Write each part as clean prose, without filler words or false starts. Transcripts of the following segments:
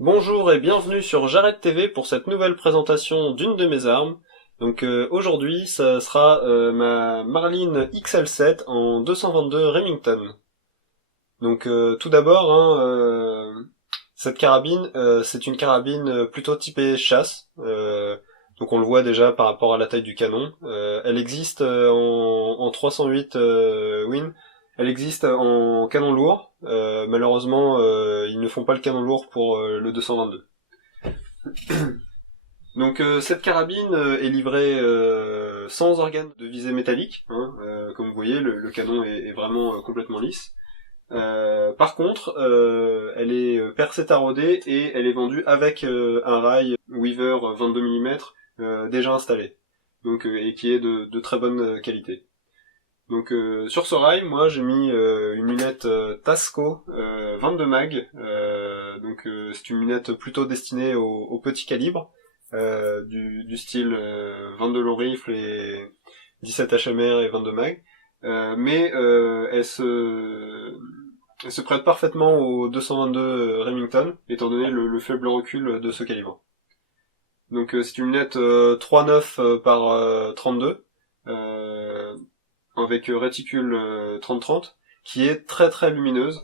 Bonjour et bienvenue sur Jared TV pour cette nouvelle présentation d'une de mes armes. Donc aujourd'hui, ça sera ma Marlin XL7 en 222 Remington. Donc tout d'abord, cette carabine, c'est une carabine plutôt typée chasse. Donc on le voit déjà par rapport à la taille du canon. Elle existe en 308 Win. Elle existe en canon lourd. Malheureusement, ils ne font pas le canon lourd pour le 222. Donc cette carabine est livrée sans organe de visée métallique. Comme vous voyez, le canon est vraiment complètement lisse. Par contre, elle est percée taraudée et elle est vendue avec un rail Weaver 22 mm déjà installé, donc et qui est de très bonne qualité. Donc sur ce rail, moi j'ai mis une lunette Tasco 22 mag. C'est une lunette plutôt destinée au petit calibre, du style 22 long rifle et 17 HMR et 22 mag. Mais elle se prête parfaitement au 222 Remington, étant donné le faible recul de ce calibre. Donc c'est une lunette 3.9 par 32, avec réticule 30-30, qui est très très lumineuse.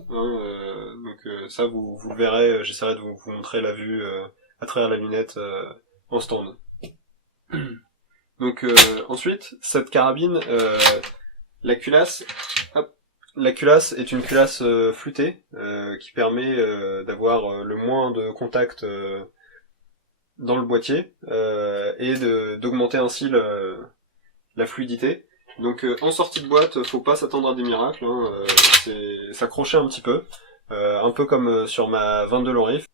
Ça vous le verrez, j'essaierai de vous montrer la vue à travers la lunette en stand. Donc ensuite, cette carabine, la culasse, hop, la culasse est une culasse flûtée qui permet d'avoir le moins de contact dans le boîtier et d'augmenter ainsi la fluidité. Donc en sortie de boîte, faut pas s'attendre à des miracles, c'est s'accrocher un petit peu comme sur ma 22 long rifle.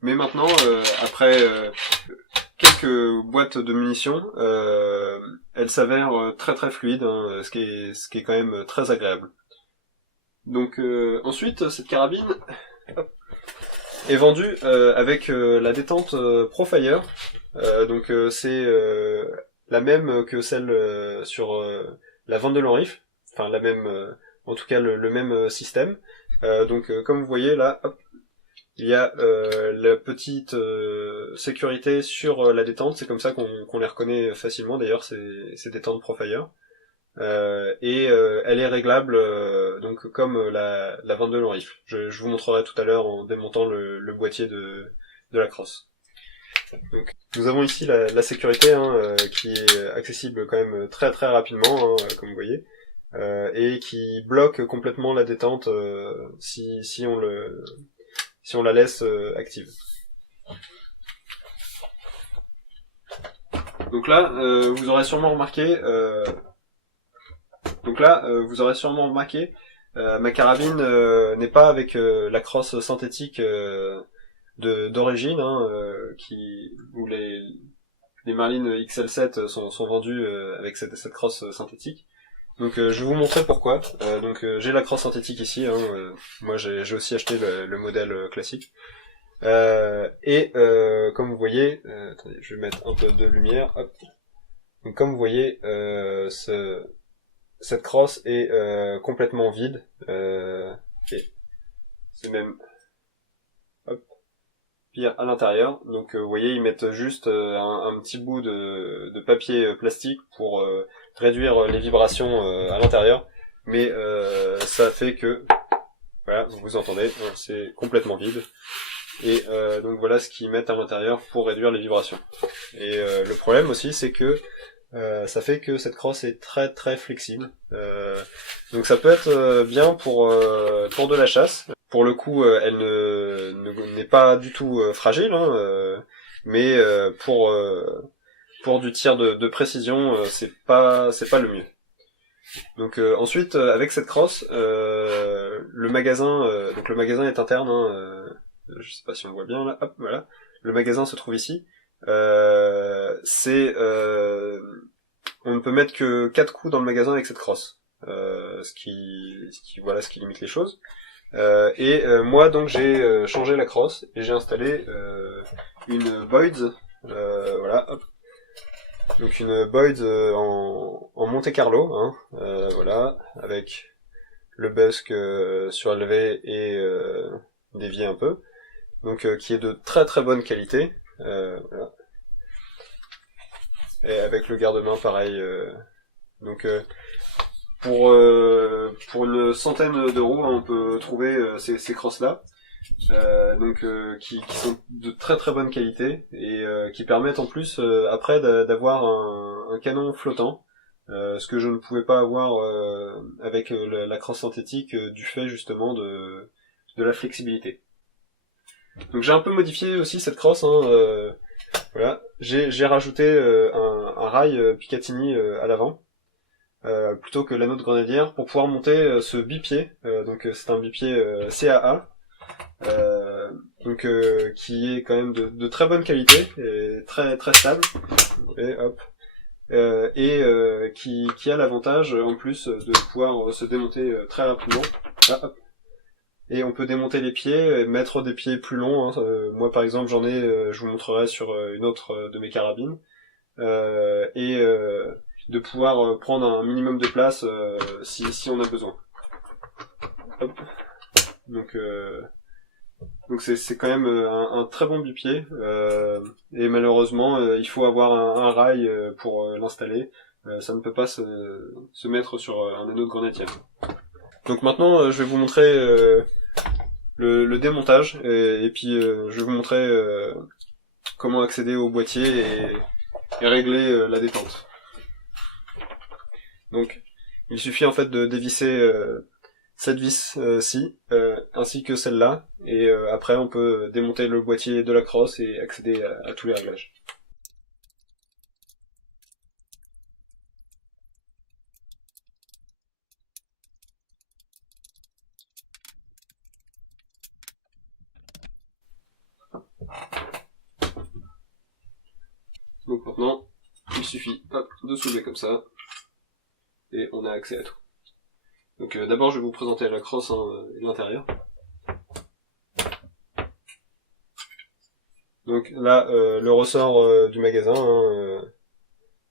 Mais maintenant, après quelques boîtes de munitions, elle s'avère très très fluide, ce qui est quand même très agréable. Donc ensuite, cette carabine est vendue avec la détente Profire. C'est la même que celle sur la vente de l'Enrif, enfin la même, en tout cas le même système. Comme vous voyez là, hop, il y a la petite sécurité sur la détente, c'est comme ça qu'on les reconnaît facilement d'ailleurs, ces détentes Profire. Elle est réglable donc comme la 22 long rifle. Je vous montrerai tout à l'heure en démontant le boîtier de la crosse. Donc nous avons ici la sécurité qui est accessible quand même très très rapidement, comme vous voyez, et qui bloque complètement la détente si on la laisse active. Donc là, vous aurez sûrement remarqué ma carabine n'est pas avec la crosse synthétique d'origine, où les Marlin XL7 sont vendus avec cette crosse synthétique. Donc je vais vous montrer pourquoi. J'ai la crosse synthétique ici. Moi j'ai aussi acheté le modèle classique. Comme vous voyez, attendez, je vais mettre un peu de lumière. Hop. Donc comme vous voyez, cette crosse est complètement vide. C'est même pire à l'intérieur. Donc vous voyez, ils mettent juste un petit bout de papier plastique pour réduire les vibrations à l'intérieur. Mais ça fait que, voilà, vous entendez, c'est complètement vide. Et donc voilà ce qu'ils mettent à l'intérieur pour réduire les vibrations. Et le problème aussi, c'est que ça fait que cette crosse est très très flexible. Donc ça peut être bien pour de la chasse. Pour le coup, elle n'est pas du tout fragile, mais pour du tir de précision, c'est pas le mieux. Donc ensuite, avec cette crosse, le magasin est interne. Je sais pas si on voit bien là. Hop, voilà. Le magasin se trouve ici. On ne peut mettre que 4 coups dans le magasin avec cette crosse, ce qui limite les choses. Moi donc j'ai changé la crosse et j'ai installé une Boyds, voilà, hop. Donc une Boyds en Monte Carlo, voilà, avec le busque surélevé et dévié un peu. donc qui est de très très bonne qualité. Voilà. Et avec le garde-main pareil. Donc pour une centaine d'euros, on peut trouver ces crosses-là. Qui sont de très très bonne qualité et qui permettent en plus après d'avoir un canon flottant, ce que je ne pouvais pas avoir avec la crosse synthétique du fait justement de la flexibilité. Donc j'ai un peu modifié aussi cette crosse, voilà. J'ai rajouté un rail Picatinny à l'avant. Plutôt que l'anneau de grenadière pour pouvoir monter ce bipied, donc c'est un bipied CAA, qui est quand même de très bonne qualité et très très stable, et hop, qui a l'avantage en plus de pouvoir se démonter très rapidement. Ah, hop. Et on peut démonter les pieds et mettre des pieds plus longs, hein. Moi par exemple j'en ai, je vous montrerai sur une autre de mes carabines, de pouvoir prendre un minimum de place si on a besoin. Hop. Donc c'est quand même un très bon bipied, et malheureusement il faut avoir un rail pour l'installer. Ça ne peut pas se mettre sur un anneau de grenadier. Donc maintenant je vais vous montrer le démontage et puis je vais vous montrer comment accéder au boîtier et régler la détente. Donc il suffit en fait de dévisser cette vis-ci, ainsi que celle-là, et après on peut démonter le boîtier de la crosse et accéder à tous les réglages. Donc maintenant, il suffit de soulever comme ça, et on a accès à tout. Donc d'abord je vais vous présenter la crosse et l'intérieur. Donc là, le ressort du magasin,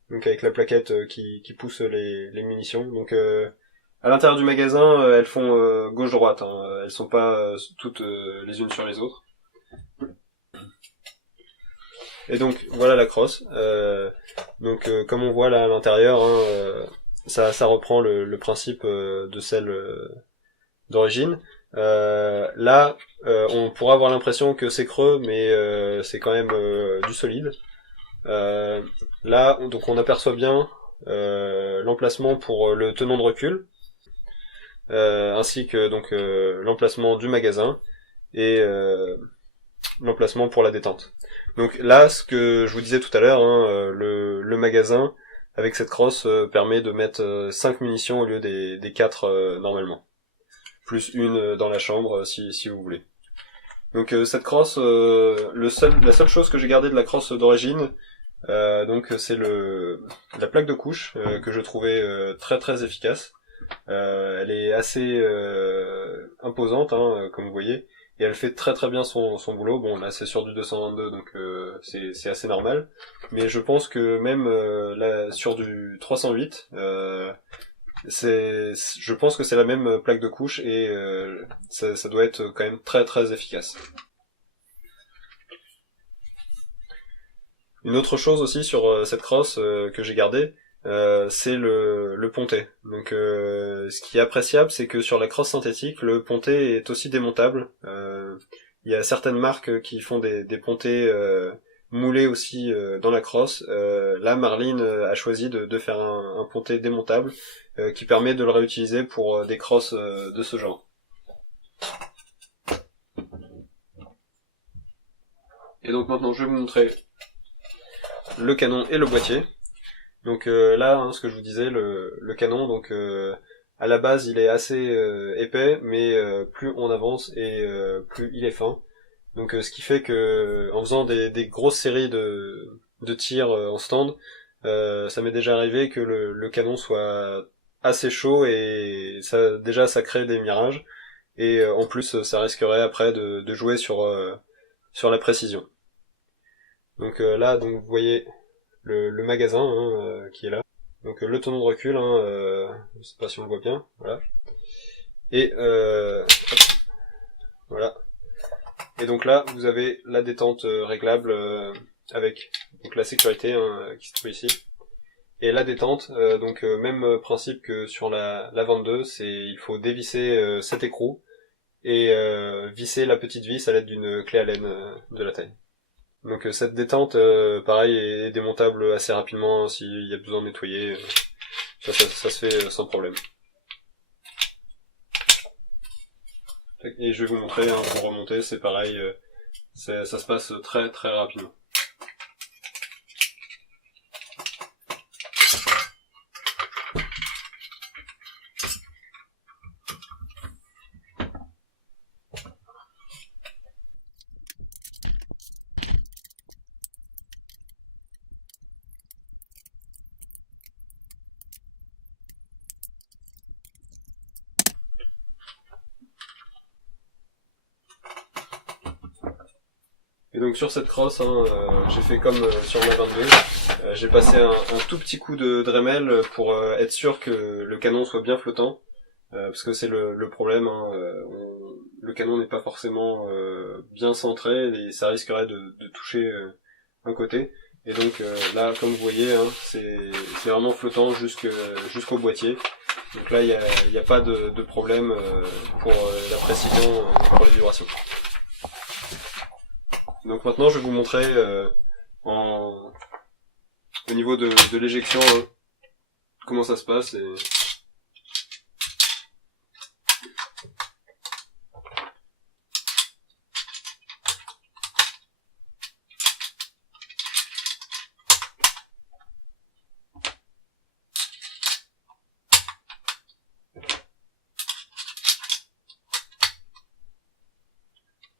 donc avec la plaquette qui pousse les munitions. Donc à l'intérieur du magasin, elles font gauche-droite, elles sont pas toutes les unes sur les autres. Et donc voilà la crosse. Comme on voit là à l'intérieur, ça reprend le principe de celle d'origine. Là, on pourra avoir l'impression que c'est creux, mais c'est quand même du solide. Là, donc on aperçoit bien l'emplacement pour le tenant de recul, ainsi que donc l'emplacement du magasin et l'emplacement pour la détente. Donc là, ce que je vous disais tout à l'heure, le magasin avec cette crosse permet de mettre 5 munitions au lieu des 4 normalement. Plus une dans la chambre si vous voulez. Donc cette crosse, la seule chose que j'ai gardée de la crosse d'origine, c'est la plaque de couche que je trouvais très très efficace. Elle est assez imposante, comme vous voyez, et elle fait très très bien son boulot. Bon là c'est sur du 222 donc c'est assez normal, mais je pense que même là sur du 308 je pense que c'est la même plaque de couche et ça doit être quand même très très efficace. Une autre chose aussi sur cette crosse que j'ai gardée, c'est le pontet. Donc ce qui est appréciable, c'est que sur la crosse synthétique, le pontet est aussi démontable. Il y a certaines marques qui font des pontets moulés aussi dans la crosse. Là, Marlin a choisi de faire un pontet démontable qui permet de le réutiliser pour des crosses de ce genre. Et donc maintenant, je vais vous montrer le canon et le boîtier. Donc là, ce que je vous disais, le canon, donc à la base il est assez épais, mais plus on avance et plus il est fin. Donc ce qui fait que en faisant des grosses séries de tirs en stand, ça m'est déjà arrivé que le canon soit assez chaud et ça crée des mirages. Et en plus ça risquerait après de jouer sur la précision. Donc là, donc vous voyez le magasin qui est là. Donc le tonneau de recul, je sais pas si on le voit bien, voilà. Et voilà. Et donc là, vous avez la détente réglable avec donc la sécurité qui se trouve ici. Et la détente, donc même principe que sur la 22, il faut dévisser cet écrou et visser la petite vis à l'aide d'une clé Allen de la taille. Donc cette détente, pareil, est démontable assez rapidement s'il y a besoin de nettoyer. Ça se fait sans problème. Et je vais vous montrer, pour remonter, c'est pareil, ça se passe très très rapidement. Et donc sur cette crosse, j'ai fait comme sur ma 22, j'ai passé un tout petit coup de Dremel pour être sûr que le canon soit bien flottant, parce que c'est le problème, le canon n'est pas forcément bien centré et ça risquerait de toucher un côté. Et donc là, comme vous voyez, c'est vraiment flottant jusqu'au boîtier. Donc là, il y a pas de problème pour la précision, pour les vibrations. Donc maintenant, je vais vous montrer au niveau de l'éjection comment ça se passe.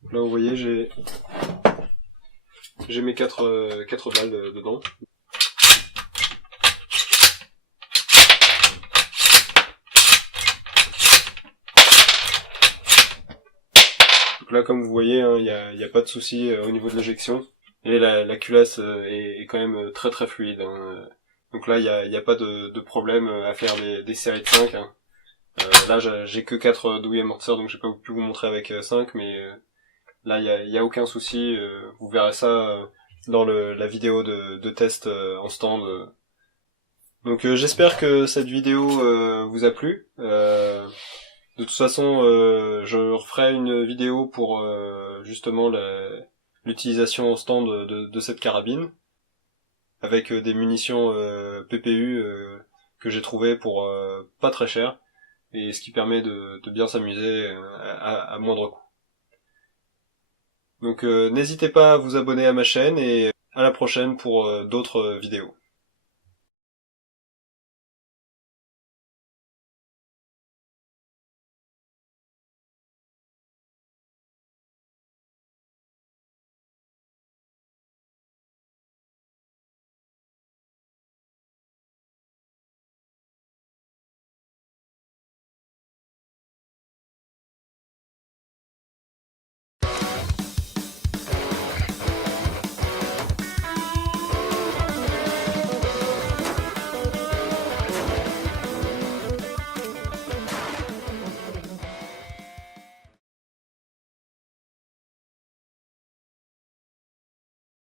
Donc là, vous voyez, j'ai mes 4 balles dedans. Donc là, comme vous voyez, il y a pas de souci au niveau de l'éjection. Et la culasse est quand même très très fluide. Donc là, il y a pas de problème à faire des séries de 5. Là, j'ai que 4 douilles amortisseurs, donc j'ai pas pu vous montrer avec 5, mais là, il y a aucun souci. Vous verrez ça dans la vidéo de test en stand. Donc j'espère que cette vidéo vous a plu. De toute façon, je referai une vidéo pour justement l'utilisation en stand de cette carabine, avec des munitions PPU que j'ai trouvées pour pas très cher, et ce qui permet de bien s'amuser à moindre coût. Donc n'hésitez pas à vous abonner à ma chaîne, et à la prochaine pour d'autres vidéos.